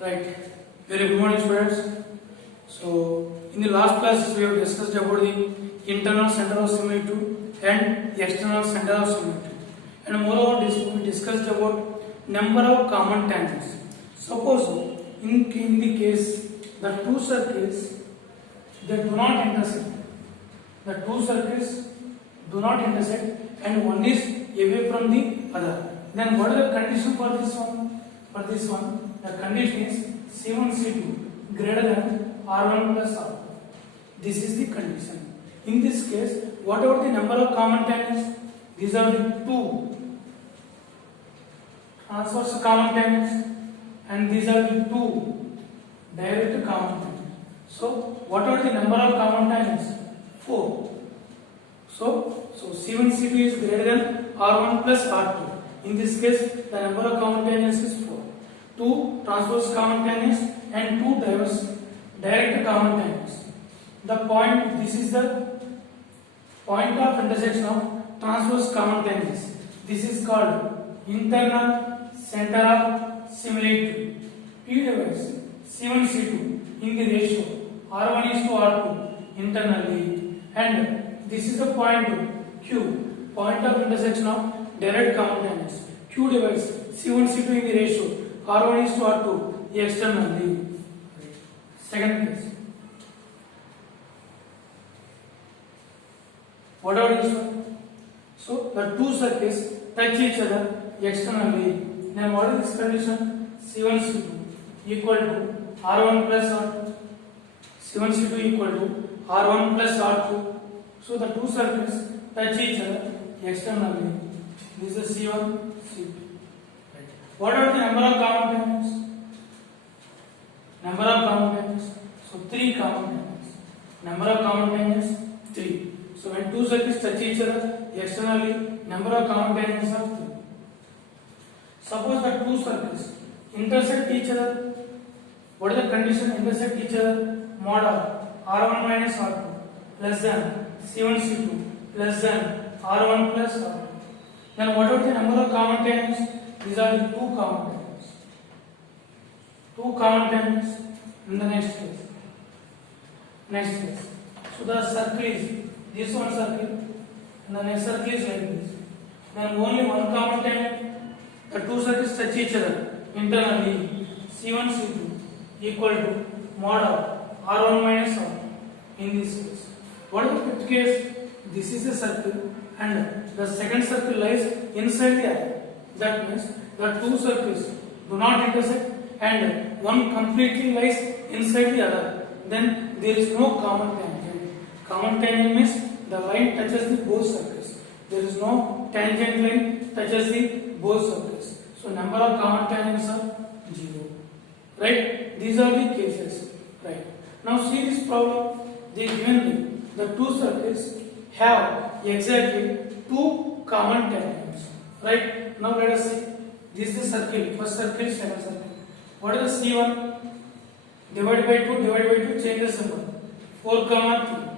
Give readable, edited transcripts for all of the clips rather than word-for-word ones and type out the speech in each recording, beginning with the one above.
Right. Very good morning, students. So, in the last class, we have discussed about the internal center of similitude and the external center of similitude. And moreover, we discussed about number of common tangents. Suppose in the case the two circles they do not intersect. The two circles do not intersect, and one is away from the other. Then what is the condition for this one? For this one, the condition is C1 C2 greater than R1 plus R2. This is the condition. In this case, what about the number of common tangents? These are the two transverse common tangents, and these are the two direct common tangents. So, what are the number of common tangents? 4. So C1 C2 is greater than R1 plus R2. In this case, the number of common tangents is 4. 2 transverse common tangents and 2 direct common tangents. The point, this is the point of intersection of transverse common tangents. This is called internal center of similitude. P divides C1 C2 in the ratio R1 is to R2 internally, and this is the point Q, point of intersection of direct common tangents. Q divides C1 C2 in the ratio R1 is to R2 externally. Second case. What are this one? So the two circles touch each other externally. Then what is this condition? C1 C2 equal to R1 plus R2. C1 C2 equal to R1 plus R2. So the two circles touch each other externally. This is C1 C2. Right. What are the number of common tangents? Number of common tangents. So 3 common tangents. Number of common tangents 3. So when two circles touch each other externally, number of common tangents are 3. Suppose that two circles intersect each other. What is the condition? Intersect each other. Mod of R1 minus R2 less than C1 C2 less than R1 plus R2. Then what are the number of common tangents? These are the 2 common tangents. 2 common tangents in the next case. Next case. So the circle is this one circle, and the next circle is like this. Then only one common tangent. The two circles touch each other internally. C1 C2 equal to mod of R1 minus R2 in this case. What is the fifth case? This is a circle and the second circle lies inside the other. That means the two circles do not intersect and one completely lies inside the other. Then there is no common tangent. Common tangent means the line touches the both circles. There is no tangent line touches the both circles. So number of common tangents are 0. Right? These are the cases. Right. Now see this problem. They given me the two circles have exactly 2 common tangents. Right? Now let us see. This is the circle. First circle, second circle. What is the C1? Divided by 2, change the symbol. 4 comma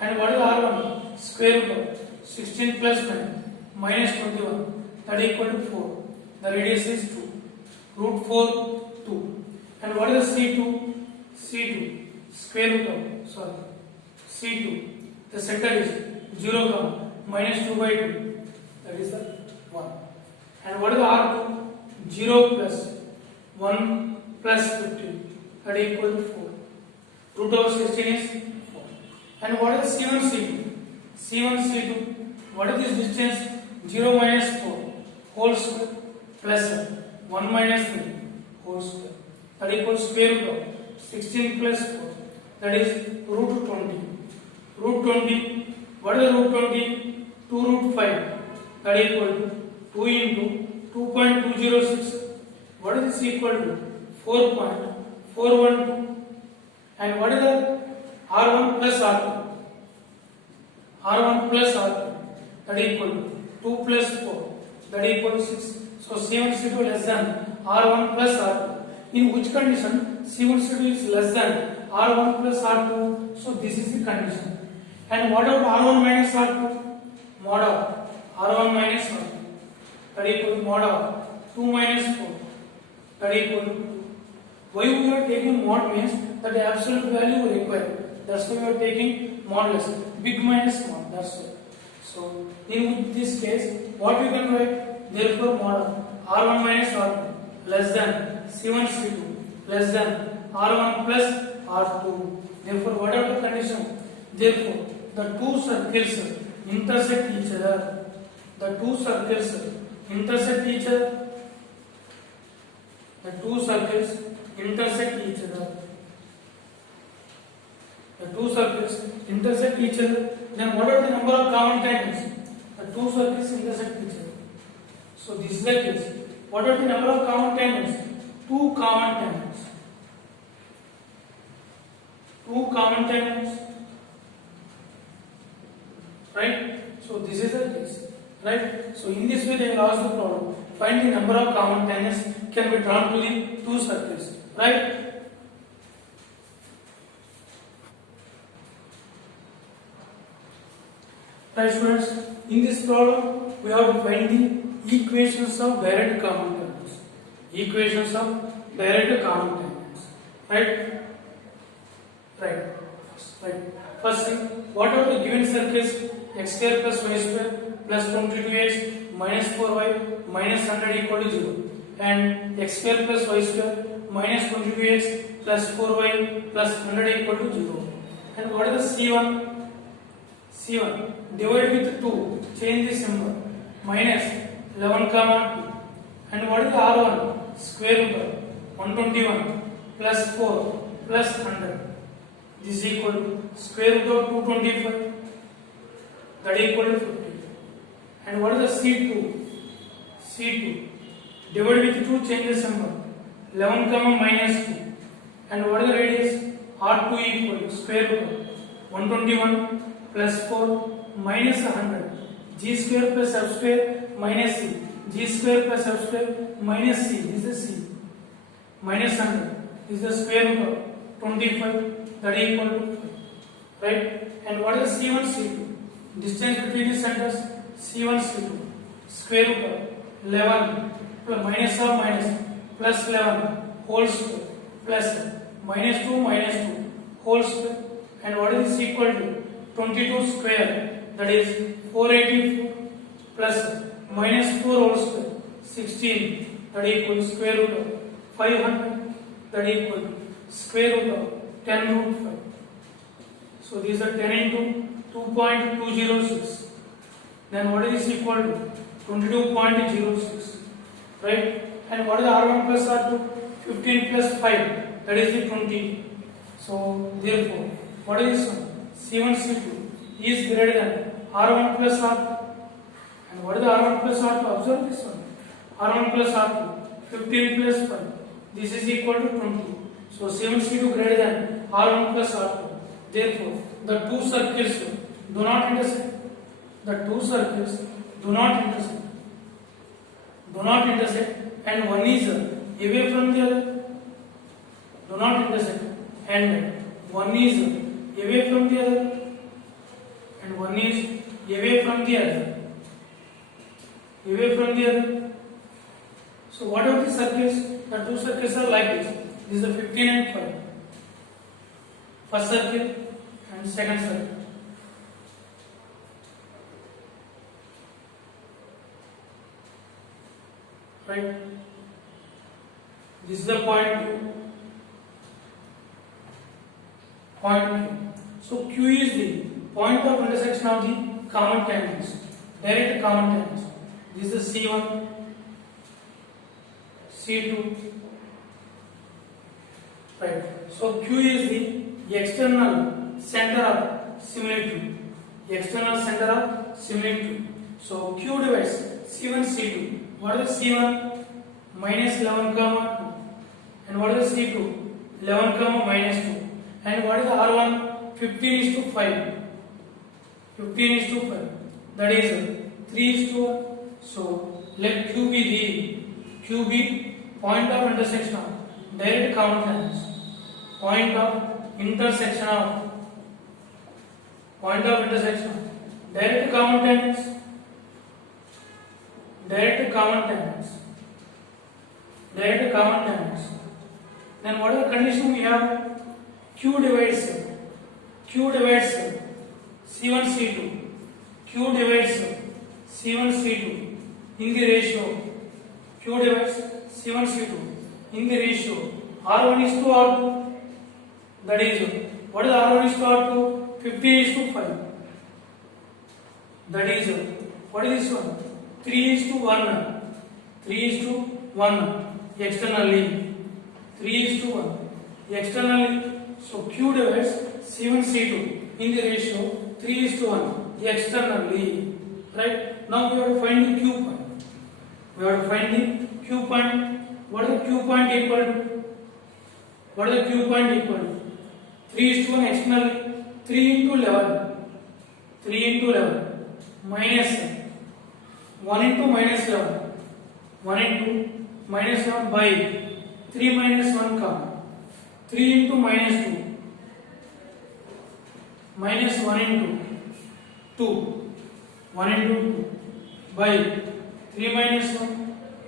3. And what is R1? Square root of 16 plus 9 minus 21. That equal to 4. The radius is 2. Root 4, 2. And what is the C2? C2. Square root of, C2. The center is 0 comma minus 2 by 2. That is the 1. And what is the R2? 0 plus 1 plus 15. That equal to 4. Root over 16 is 4. And what is C1 C2? C1 C2. What is this distance? 0 minus 4 whole square plus 1 minus 3 whole square. That equals square root of 16 plus 4. That is root 20. Root 20. What is the root 20? 2 root 5. That equal to 2 into 2.206. What is this equal to? 4.412. And what is the R1 plus R2? R1 plus R2. That equal to 2 plus 4. That equal to 6. So C1 C2 less than R1 plus R2. In which condition C1 C2 is less than R1 plus R2? So this is the condition. And what about R1 minus R2? Mod of R1 minus R2. That equal to mod of 2 minus 4. That equal to Why we are taking mod means that the absolute value we require. That's why we are taking modulus. Big minus mod. That's why. So in this case, what you can write? Therefore, mod R1 minus R2 less than C1 C2 less than R1 plus R2. Therefore, what are the conditions? Therefore, the two circles intersect each other. The two circles intersect each other. The two circles intersect each other. The two circles intersect each other. Then what are the number of common tangents? The two circles intersect each other. So this is the case. What are the number of common tangents? Two common tangents. Two common tangents. Right? So this is the case. Right? So in this way they will ask the problem. Find the number of common tangents can be drawn to the two circles. Right? Right, students, in this problem we have to find the equations of direct common tangents. Equations of direct common tangents. Right? Right. Right. First thing, what are the given circles? X square plus y square plus 22x minus 4y minus 100 equal to 0, and x square plus y square minus 22x plus 4y plus 100 equal to 0. And what is the C1? C1 divided with 2, change the symbol, minus 11 comma 2. And what is the R1? Square root of 121 plus 4 plus 100. This is equal to square root of 225, that is equal to 50. And what is the C2? C2 divided with 2, change the symbol, 11 comma minus 2. And what is the radius? R2 equal to square root of 121 plus 4 minus 100. G square plus f square minus c. G square plus f square minus c. This is c. Minus 100 is the square root of 25, that is equal to 5. Right? And what is C1 C2? Distance between the centers C1 C2. Square root of 11 plus minus of minus plus 11 whole square plus minus 2 whole square. And what is this equal to? 22 square, that is 484 plus minus 4 whole square 16, that is equal to square root of 500, that is equal to square root of 10 root 5. So these are 10 into 2.206. Then what is this equal to? 22.06. Right? And what is R1 plus R2? 15 plus 5, that is the 20. So therefore, what is this one? C1 C2 is greater than R1 plus R2. And what is the R1 plus R2? Observe this one. R1 plus R2, 15 plus 5. This is equal to 20. So C1 C2 greater than R1 plus R2. Therefore, the two circles do not intersect. The two circles do not intersect. Do not intersect, and one is away from the other. Do not intersect, and one is away from the other, and one is away from the other. Away from the other. So what are the circles? The two circles are like this. This is the 15 and 5. First circle and second circle. Right? This is the point Q. Point Q. So Q is the point of intersection of the common tangents, direct common tangents. This is the C1, C2. Right. So Q is the external center of similitude. External center of similitude. So Q divides C1, C2. What is C1? Minus 11 comma 2. And what is C2? 11 comma minus 2. And what is the R1? 15 is to 5. 15 is to 5. That is 3 is to 1. So let Q be point of intersection of direct common tangents. Point of intersection of direct common tangents. Direct common tangents. Direct common tangents. Then what is the condition we have? Q divides C1 C2. Q divides C1 C2 in the ratio. Q divides C1 C2 in the ratio R1 is to R2. That is, what is R1 is to R2? 15 is to 5. That is, what is this one? 3 is to 1. 3 is to 1 externally. 3 is to 1 externally. So Q divides C1 C2 in the ratio 3 is to 1 externally. Right? Now we have to find the Q point. We have to find the Q point. What is the Q point equal to? What is the Q point equal to? 3 is to 1 externally. 3 into 11. 3 into 11 minus 1 into minus 11. 1 into minus 11 by 3 minus 1 comma. 3 into minus 2 minus 1 into 2. 1 into 2 by 3 minus 1.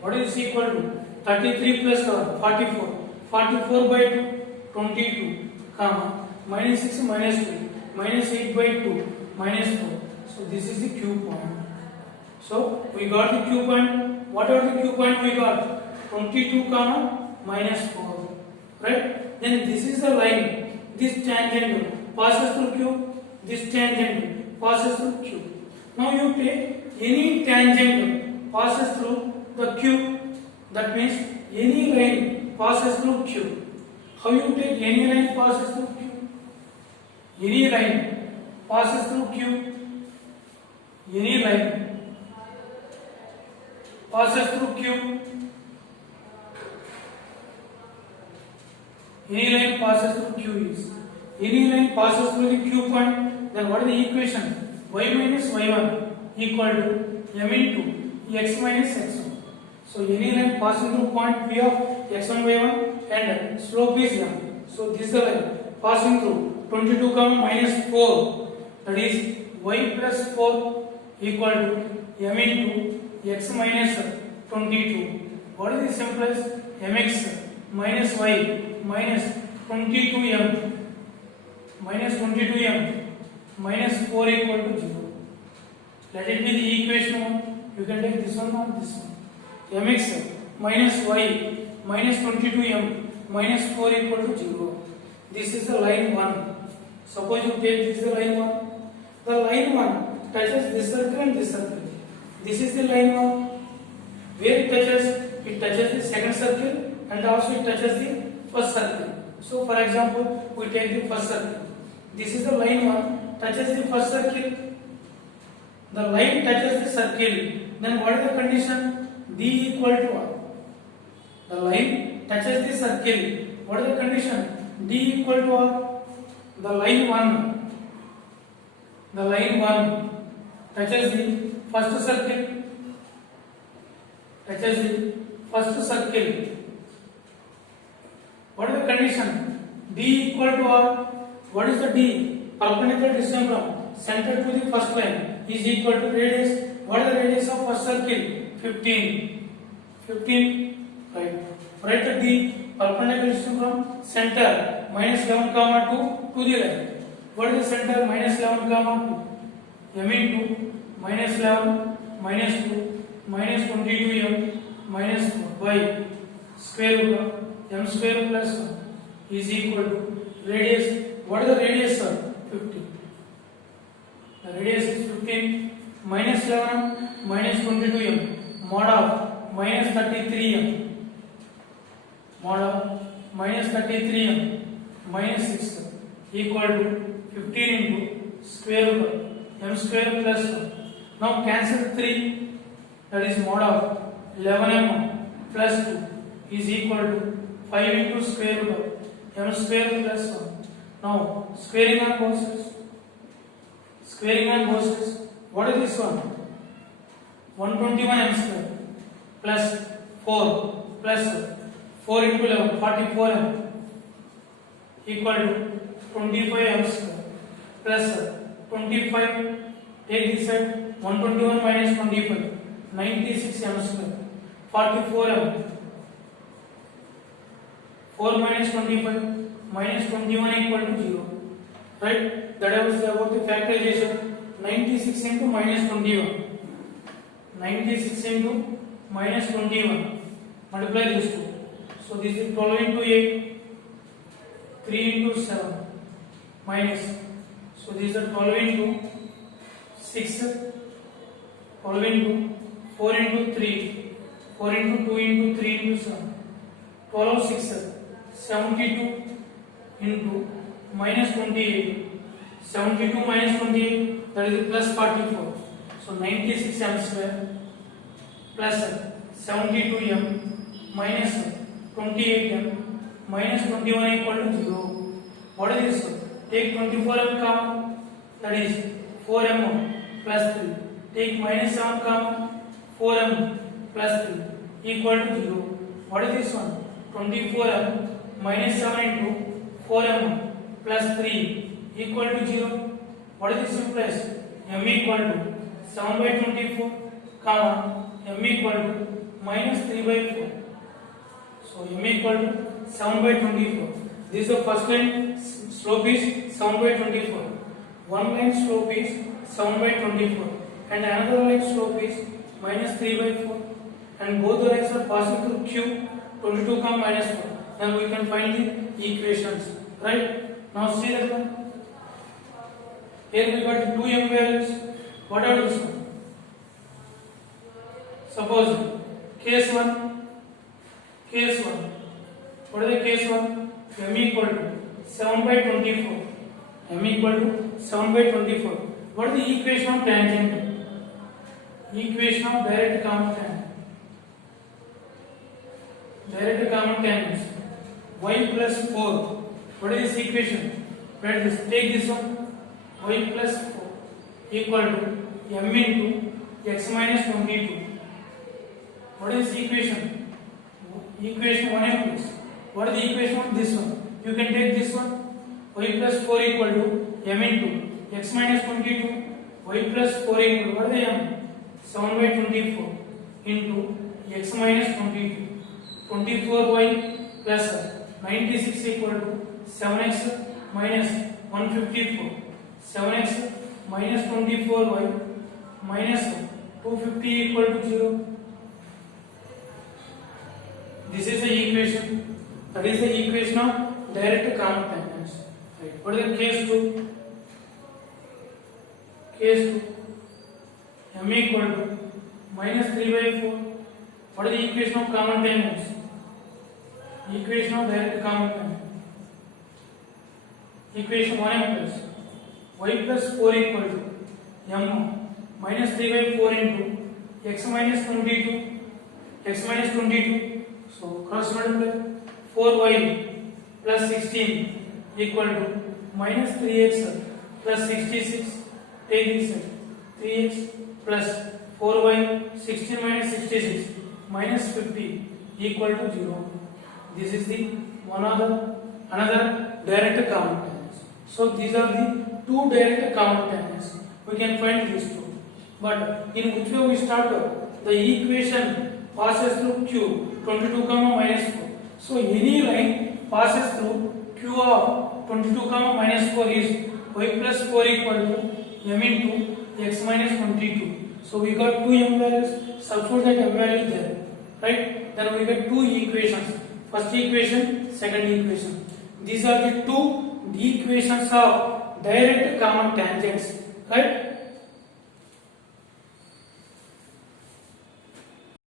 What is equal to? 33 plus 44. 44 by 2, 22, comma, minus 6 minus 2, minus 8 by 2, minus 4. So this is the Q point. So we got the Q point. What are the Q point we got? 22, comma, minus 4. Right? Then this is the line. This tangent passes through Q. This tangent passes through Q. Now you take any tangent passes through the Q. That means any line passes through Q. How you take any line passes through Q? Any line passes through Q. Any line passes through Q. Any line passes through Q is. Any line passes through the Q point. Then what is the equation? Y minus y1 equal to m into x minus x1. So any line passing through point P of x1 y1 and slope is m. So this is the line passing through 22 comma minus 4. That is y plus 4 equal to m into x minus 22. What is this implies? Mx minus y minus 22m minus 22m minus 4 equal to 0. Let it be the equation 1. You can take this one or this one. Mx minus y minus 22m minus 4 equal to 0. This is the line 1. Suppose you take this is the line 1. The line 1 touches this circle and this circle. This is the line 1. Where it touches? It touches the second circle and also it touches the first circle. So for example, we take the first circle. This is the line 1 touches the first circle. The line touches the circle. Then what is the condition? D equal to 1. The line touches the circle. What is the condition? D equal to 1. The line 1. The line 1 touches the first circle. Touches the first circle. What is the condition? D equal to R. What is the D? Perpendicular distance from center to the first line is equal to radius. What is the radius of first circle? 15. 15. Right. Write the D. Perpendicular distance from center minus 11 comma 2 to the right. What is the center? Minus 11 comma 2. M into minus 11 minus 2 minus 22m minus 4 by square root of m square plus 1 is equal to radius. What is the radius, sir? 15. The radius is 15 minus 11 minus 22m mod of minus 33m mod of minus 33m minus 6 equal to 15 into square root of m square plus 1. Now cancel 3, that is mod of 11m plus 2 is equal to 5 into square root of m square plus 1. Now squaring on both sides. Squaring on both sides. What is this one? 121 m square plus 4 plus 4 into 11, 44 m equal to 25 m square plus 25. Take this side. 121 minus 25, 96 m square. 44 m. 4 minus 25 minus 21 equal to 0. Right? That was about the factorization. 96 into minus 21. 96 into minus 21. Multiply these two. So this is 12 into 8. 3 into 7. Minus. So this is 12 into 6. 12 into 4 into 3. 4 into 2 into 3 into 7. 12 6. 72 into minus 28. 72 minus 28, that is plus 44. So 96 m square plus 72 m minus 28 m minus 21 equal to 0. What is this? Take 24 m common, that is 4 m plus 3. Take minus 7 common, 4 m plus 3 equal to 0. What is this one? 24 m minus 7 into 4 m plus 3 equal to 0. What is this implies? M equal to 7 by 24 comma m equal to minus 3 by 4. So m equal to 7 by 24. This is the first line slope is 7 by 24. One line slope is 7 by 24 and another line slope is minus 3 by 4 and both the lines are passing through Q 22 comma minus 4. Then we can find the equations. Right? Now see that one. Here we got two m values. What are this one? Suppose case 1. What is the case 1? M equal to 7 by 24. M equal to 7 by 24. What is the equation of tangent? Equation of direct common tangent. Direct common tangent. Y plus 4. What is this equation? Take this one. Y plus 4 equal to m into x minus 22. What is this equation? Equation 1m plus. What is the equation of this one? You can take this one. Y plus 4 equal to m into x minus 22. Y plus 4 equal to what is the m? 7 by 24 into x minus 22. 24y plus 96 equal to 7x minus 154. 7x minus 24y minus 250 equal to 0. This is the equation. That is the equation of direct common tangents. Right. What is the case 2? Case 2. M equal to minus 3 by 4. What is the equation of common tangents? Equation of direct common tangent. Equation 1m plus y plus 4 equal to m minus 3 by 4 into x minus 22. X minus 22. So cross multiply 4y plus 16 equal to minus 3x plus 66. Take this side. 3x plus 4y 16 minus 66 minus 50 equal to 0. This is the another direct common tangents. So these are the two direct common tangents. We can find these two. But in which way we start? The equation passes through Q 22 comma minus 4. So any line passes through Q of 22 comma minus 4 is y plus 4 equal to m into x minus 22. So we got two m values. Substitute that m value there. Right? Then we get two equations. First equation, second equation. These are the two equations of direct common tangents. Right?